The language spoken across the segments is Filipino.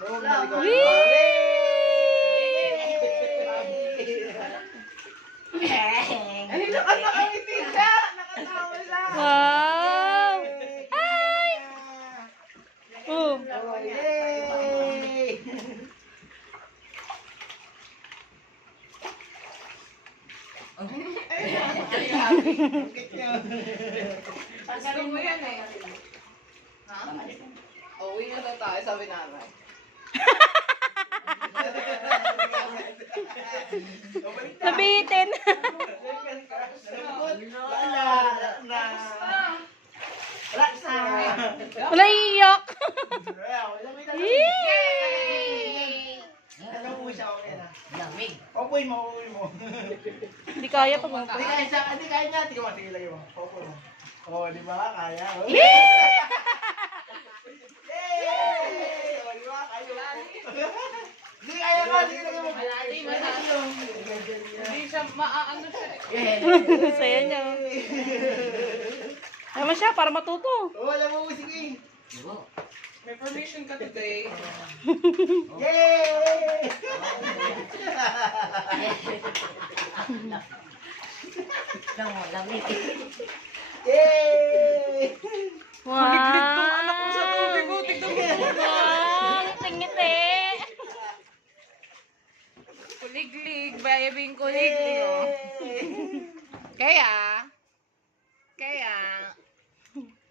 Ay, nakangiti siya. Nakatawa siya. Wow! Ay! Oh. Yay! Gusto mo yan eh. Ha? Uwi na daw tayo, sabi namin. Nabitin. Wala iiyak. Lamig. Popoy mo, popoy mo. Hindi kaya pag Hindi kaya siya, hindi kaya niya. Tingnan mo, tingnan lagay mo. Popoy mo. Oh, di ba? Kaya. Oh. Yay! Oh, di ba? Kaya. Hindi kaya ko, sige lagay mo. Malalim, malalim. Hindi siya maaano siya. Saya niya. Tama siya, para matuto. Oh, alam mo, sige. May permission ka today. Yay! Yay! Wow! Tong anak ko sa tubig ko. Tignan mo. Wow! Ngiti-ngiti. Kuliglig. Bayabing kuliglig. Oh. Kaya.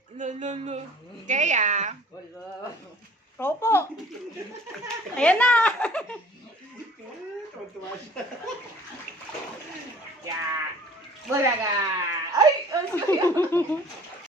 Lululu. Kaya. Opo. Ayan na. Tuwa siya. Ya. Bulaga. Ay! Ang sakit.